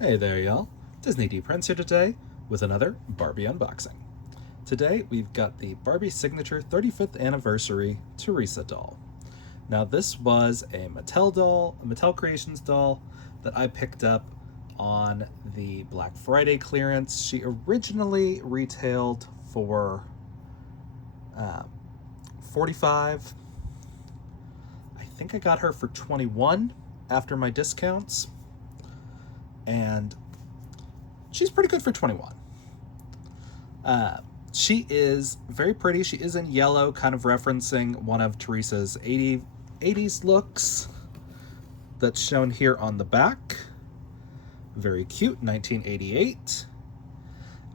Hey there, y'all. Disney D Prince here today with another Barbie unboxing. Today we've got the Barbie Signature 35th Anniversary Teresa doll. Now, this was a Mattel doll, a Mattel Creations doll that I picked up on the Black Friday clearance. She originally retailed for uh, 45. I think I got her for 21 after my discounts, and she's pretty good for 21. She is very pretty. She is in yellow, kind of referencing one of Teresa's 80s looks that's shown here on the back. Very cute, 1988.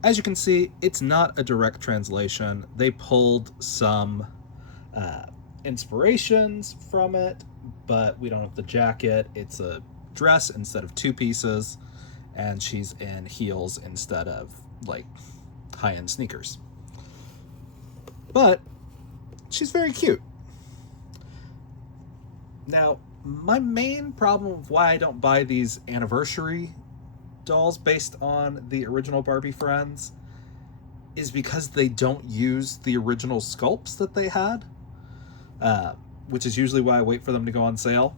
As you can see, it's not a direct translation. They pulled some inspirations from it, but we don't have the jacket. It's a dress instead of two pieces, and she's in heels instead of like high-end sneakers. But she's very cute. Now, my main problem of why I don't buy these anniversary dolls based on the original Barbie Friends is because they don't use the original sculpts that they had, which is usually why I wait for them to go on sale.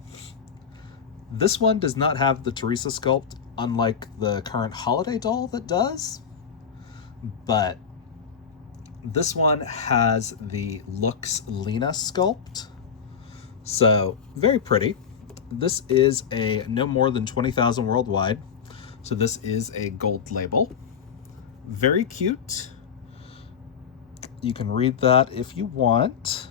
This one does not have the Teresa sculpt, unlike the current holiday doll that does, but this one has the Looks Lena sculpt. So, very pretty. This is a no more than 20,000 worldwide. So this is a gold label. Very cute. You can read that if you want.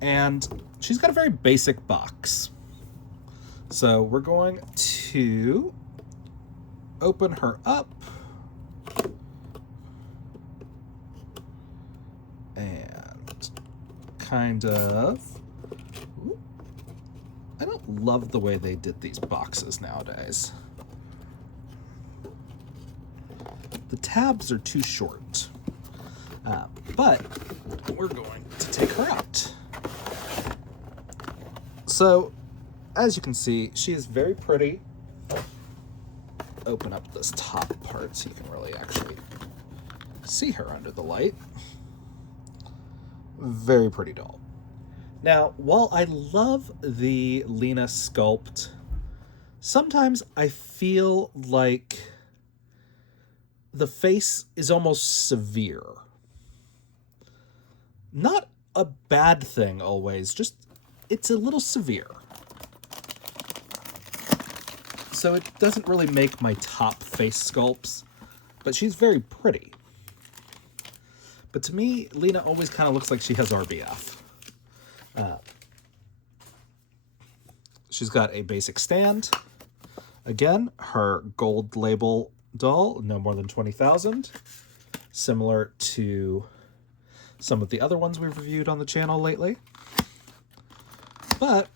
And she's got a very basic box. So we're going to open her up. And kind of... I don't love the way they did these boxes nowadays. The tabs are too short, but we're going to take her out. So, as you can see, she is very pretty. Open up this top part so you can really actually see her under the light. Very pretty doll. Now, while I love the Lena sculpt, sometimes I feel like the face is almost severe. Not a bad thing always, just it's a little severe. So it doesn't really make my top face sculpts, but she's very pretty. But to me, Lena always kind of looks like she has RBF. She's got a basic stand. Again, her gold label doll, no more than 20,000. Similar to some of the other ones we've reviewed on the channel lately. But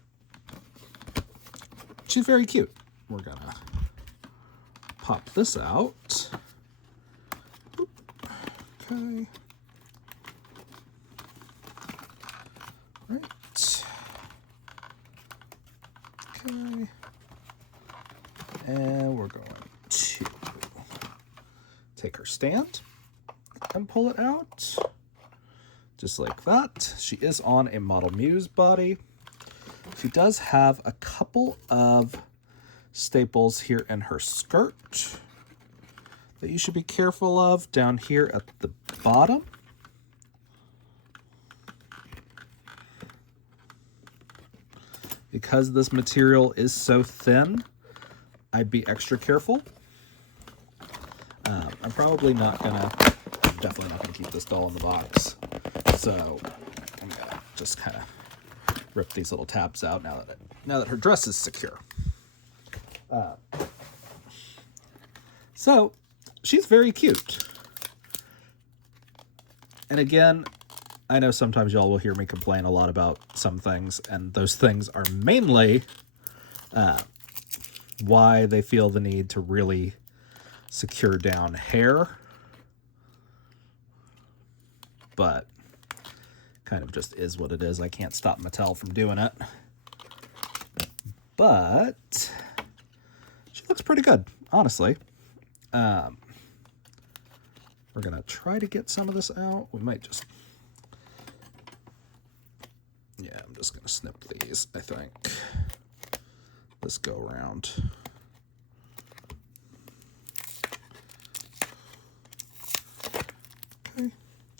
she's very cute. We're gonna pop this out. Okay. Right. Okay. And we're going to take her stand and pull it out. Just like that. She is on a Model Muse body. She does have a couple of staples here in her skirt that you should be careful of down here at the bottom. Because this material is so thin, I'd be extra careful. I'm probably not gonna, definitely not gonna keep this doll in the box. So I'm gonna just kind of rip these little tabs out now that her dress is secure. So she's very cute. And again, I know sometimes y'all will hear me complain a lot about some things, and those things are mainly why they feel the need to really secure down hair. But kind of just is what it is. I can't stop Mattel from doing it. But she looks pretty good, honestly. We're going to try to get some of this out. We might just... Yeah, I'm just going to snip these, I think. This go around. Okay.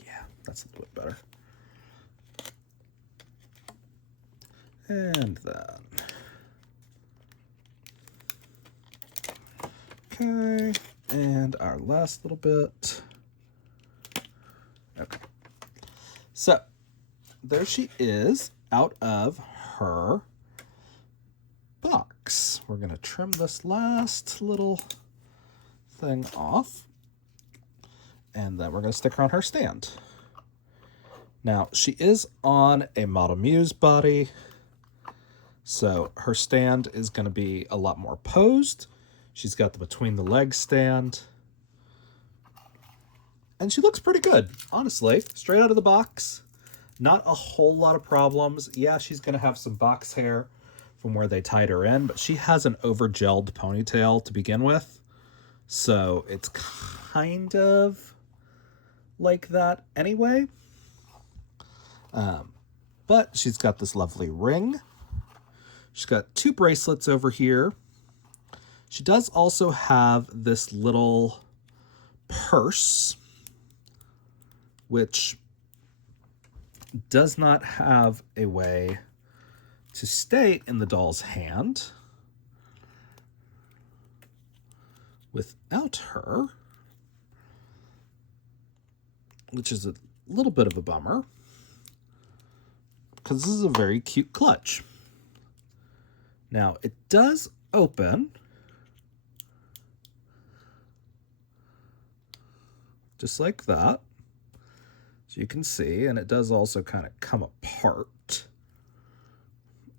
Yeah, that's a little bit better. And then... Okay, and our last little bit. Okay. So, there she is out of her box. We're going to trim this last little thing off. And then we're going to stick her on her stand. Now, she is on a Model Muse body. So, her stand is going to be a lot more posed. She's got the between the legs stand. And she looks pretty good, honestly. Straight out of the box. Not a whole lot of problems. Yeah, she's going to have some box hair from where they tied her in, but she has an over-gelled ponytail to begin with. So it's kind of like that anyway. But she's got this lovely ring. She's got 2 bracelets over here. She does also have this little purse, which does not have a way to stay in the doll's hand without her, which is a little bit of a bummer, because this is a very cute clutch. Now, it does open just like that, as you can see, and it does also kind of come apart,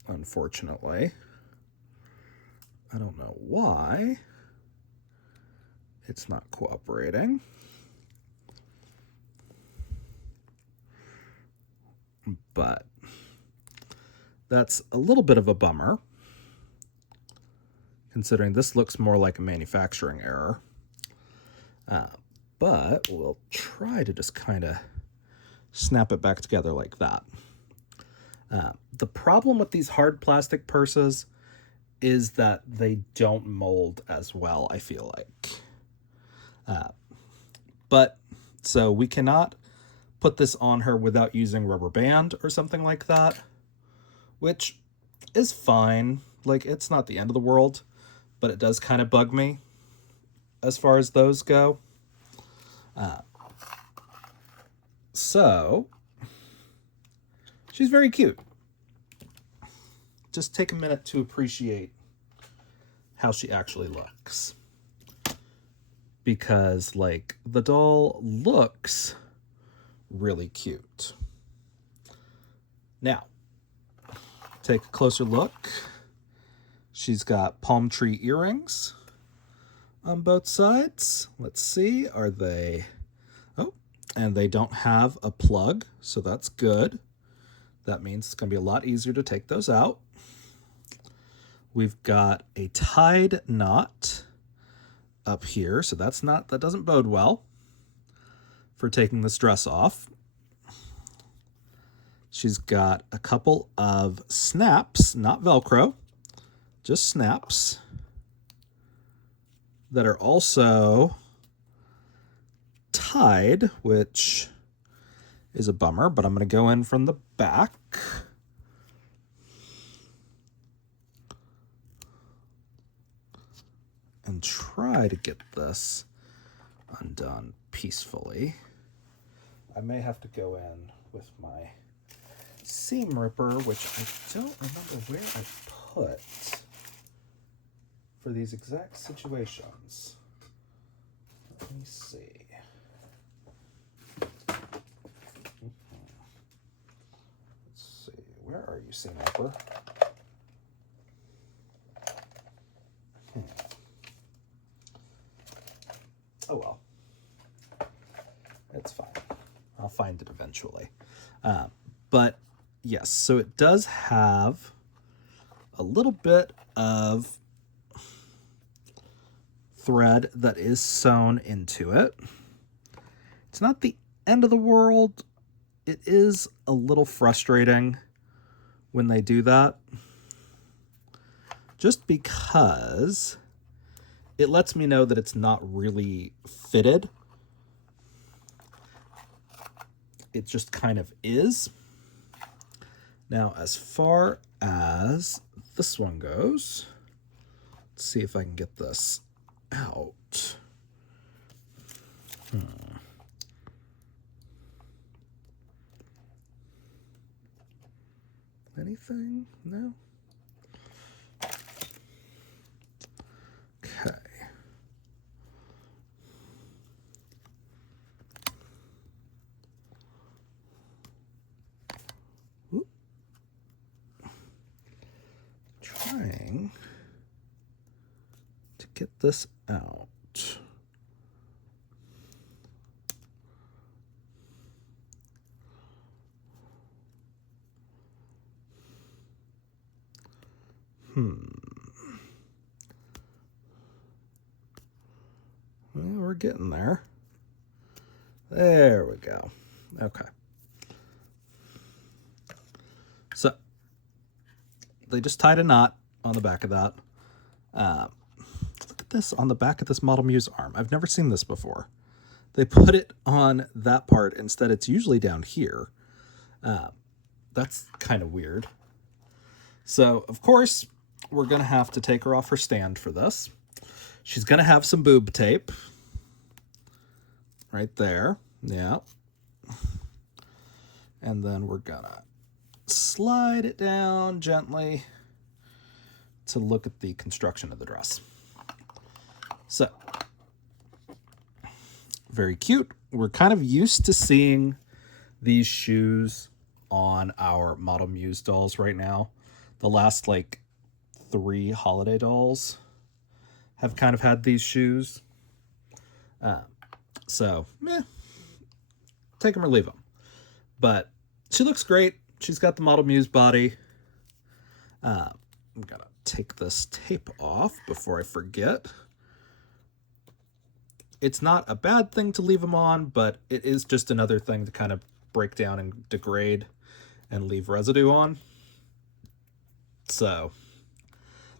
unfortunately. I don't know why it's not cooperating. But that's a little bit of a bummer, considering this looks more like a manufacturing error. But we'll try to just kind of snap it back together like that. The problem with these hard plastic purses is that they don't mold as well, I feel like. But so we cannot put this on her without using rubber band or something like that, which is fine. Like, it's not the end of the world, but it does kind of bug me as far as those go. So she's very cute. Just take a minute to appreciate how she actually looks, because like the doll looks really cute. Now, take a closer look. She's got palm tree earrings on both sides. Let's see, are they... Oh, and they don't have a plug, so that's good. That means it's going to be a lot easier to take those out. We've got a tied knot up here, so that doesn't bode well for taking this dress off. She's got a couple of snaps, not Velcro, just snaps, that are also tied, which is a bummer, but I'm going to go in from the back. And try to get this undone peacefully. I may have to go in with my seam ripper, which I don't remember where I put for these exact situations. Let me see. Let's see. Where are you, seam ripper? Oh well. It's fine. I'll find it eventually. But yes, so it does have a little bit of thread that is sewn into it. It's not the end of the world. It is a little frustrating when they do that, just because it lets me know that it's not really fitted. It just kind of is. Now, as far as this one goes, let's see if I can get this out. Anything? No? Okay. Whoop. Trying to get this out. Well, we're getting there. There we go. Okay. So, they just tied a knot on the back of that. Look at this on the back of this Model Muse arm. I've never seen this before. They put it on that part. Instead, it's usually down here. That's kind of weird. So, of course, we're going to have to take her off her stand for this. She's going to have some boob tape. Right there. Yeah. And then we're going to slide it down gently to look at the construction of the dress. So, very cute. We're kind of used to seeing these shoes on our Model Muse dolls right now. The last, 3 holiday dolls have kind of had these shoes. So, take them or leave them. But she looks great. She's got the Model Muse body. I'm going to take this tape off before I forget. It's not a bad thing to leave them on, but it is just another thing to kind of break down and degrade and leave residue on. So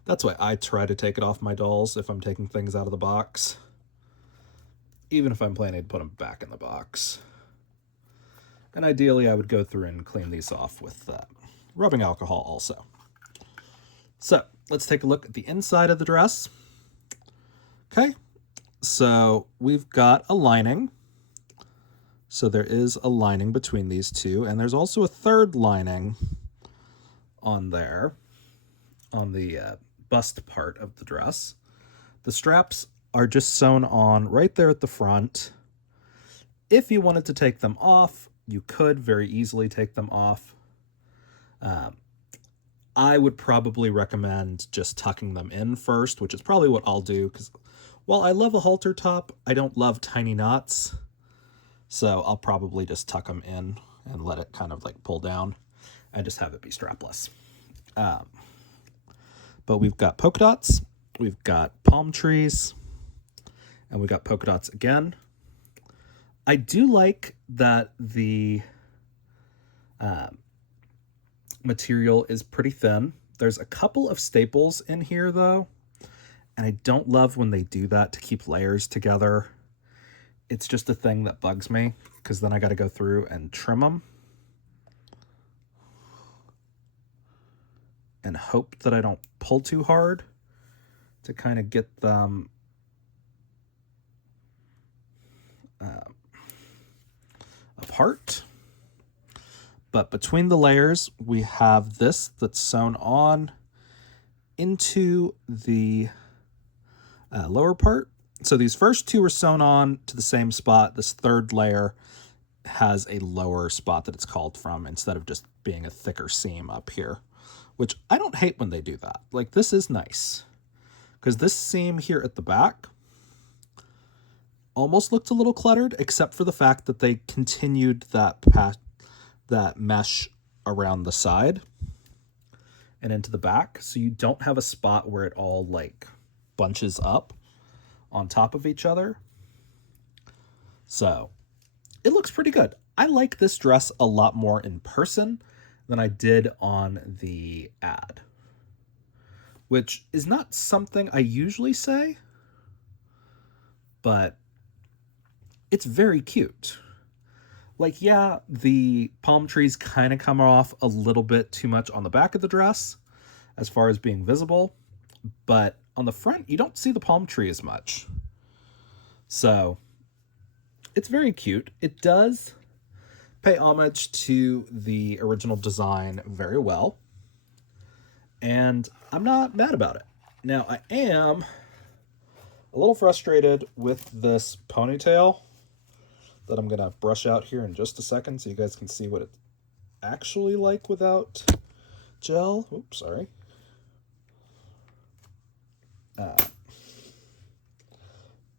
that's why I try to take it off my dolls if I'm taking things out of the box, even if I'm planning to put them back in the box. And ideally, I would go through and clean these off with rubbing alcohol also. So let's take a look at the inside of the dress. Okay, so we've got a lining. So there is a lining between these two, and there's also a third lining on there, on the bust part of the dress. The straps are just sewn on right there at the front. If you wanted to take them off, you could very easily take them off. I would probably recommend just tucking them in first, which is probably what I'll do, because while I love a halter top, I don't love tiny knots. So I'll probably just tuck them in and let it kind of pull down and just have it be strapless. But we've got polka dots, we've got palm trees, and we've got polka dots again. I do like that the material is pretty thin. There's a couple of staples in here, though, and I don't love when they do that to keep layers together. It's just a thing that bugs me, because then I got to go through and trim them and hope that I don't pull too hard to kind of get them apart. But between the layers, we have this that's sewn on into the lower part. So these first two are sewn on to the same spot. This third layer has a lower spot that it's called from, instead of just being a thicker seam up here, which I don't hate when they do that. This is nice, because this seam here at the back almost looked a little cluttered, except for the fact that they continued that mesh around the side and into the back, so you don't have a spot where it all bunches up on top of each other. So it looks pretty good. I like this dress a lot more in person than I did on the ad, which is not something I usually say, but it's very cute. Like, yeah, the palm trees kind of come off a little bit too much on the back of the dress as far as being visible, but on the front, you don't see the palm tree as much. So it's very cute. It does pay homage to the original design very well, and I'm not mad about it. Now, I am a little frustrated with this ponytail that I'm gonna brush out here in just a second so you guys can see what it's actually like without gel. Oops, sorry.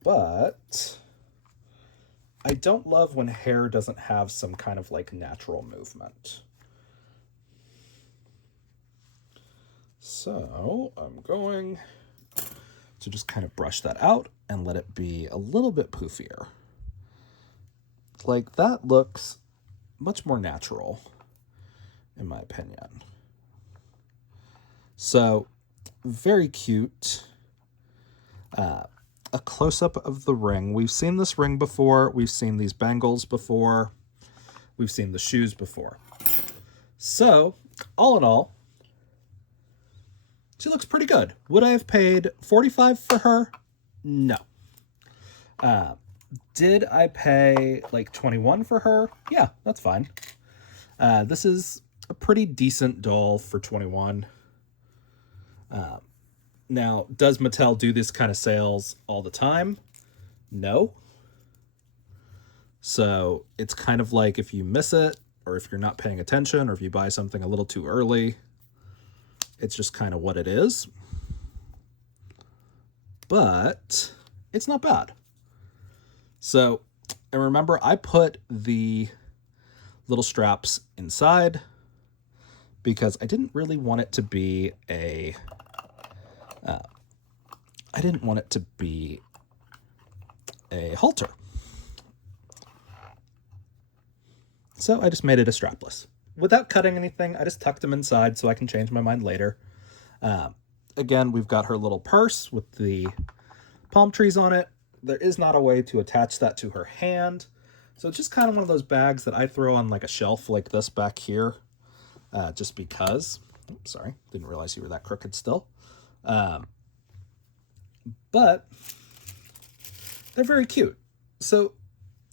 But I don't love when hair doesn't have some kind of like natural movement. So I'm going to just kind of brush that out and let it be a little bit poofier. Like, that looks much more natural, in my opinion. So, very cute. A close-up of the ring. We've seen this ring before. We've seen these bangles before. We've seen the shoes before. So, all in all, she looks pretty good. Would I have paid $45 for her? No. Did I pay like $21 for her? Yeah, that's fine. This is a pretty decent doll for $21. Now, does Mattel do this kind of sales all the time? No. So it's kind of like if you miss it, or if you're not paying attention, or if you buy something a little too early, it's just kind of what it is. But it's not bad. So, and remember, I put the little straps inside because I didn't really want it to be a halter. So I just made it a strapless. Without cutting anything, I just tucked them inside so I can change my mind later. Again, we've got her little purse with the palm trees on it. There is not a way to attach that to her hand. So it's just kind of one of those bags that I throw on like a shelf like this back here. Just because. Oops, sorry, didn't realize you were that crooked still. But they're very cute. So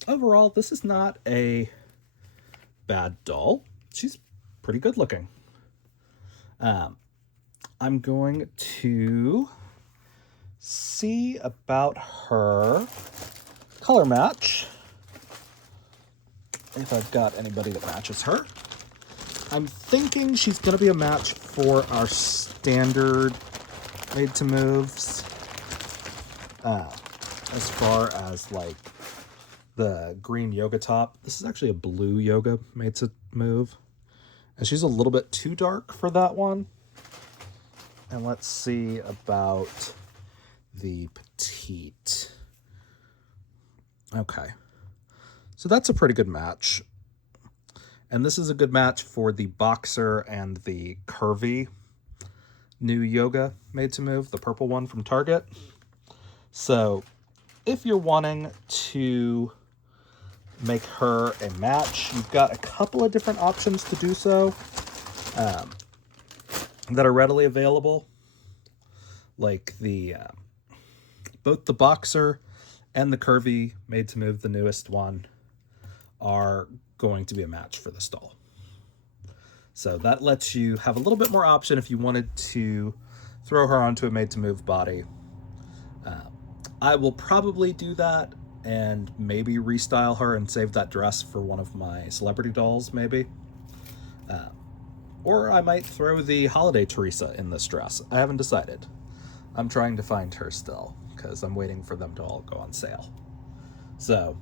overall, this is not a bad doll. She's pretty good looking. I'm going to see about her color match. If I've got anybody that matches her. I'm thinking she's going to be a match for our standard made to moves. As far as like the green yoga top. This is actually a blue yoga made to move. And she's a little bit too dark for that one. And let's see about the petite. Okay. So that's a pretty good match. And this is a good match for the boxer and the curvy new yoga made to move, the purple one from Target. So if you're wanting to make her a match, you've got a couple of different options to do so that are readily available. Like the both the boxer and the curvy made to move, the newest one, are going to be a match for this doll. So that lets you have a little bit more option if you wanted to throw her onto a made to move body. I will probably do that and maybe restyle her and save that dress for one of my celebrity dolls, maybe. Or I might throw the holiday Teresa in this dress. I haven't decided. I'm trying to find her still because I'm waiting for them to all go on sale. So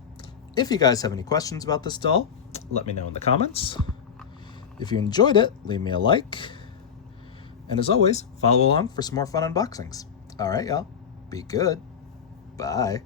if you guys have any questions about this doll, let me know in the comments. If you enjoyed it, leave me a like. And as always, follow along for some more fun unboxings. All right, y'all. Be good. Bye.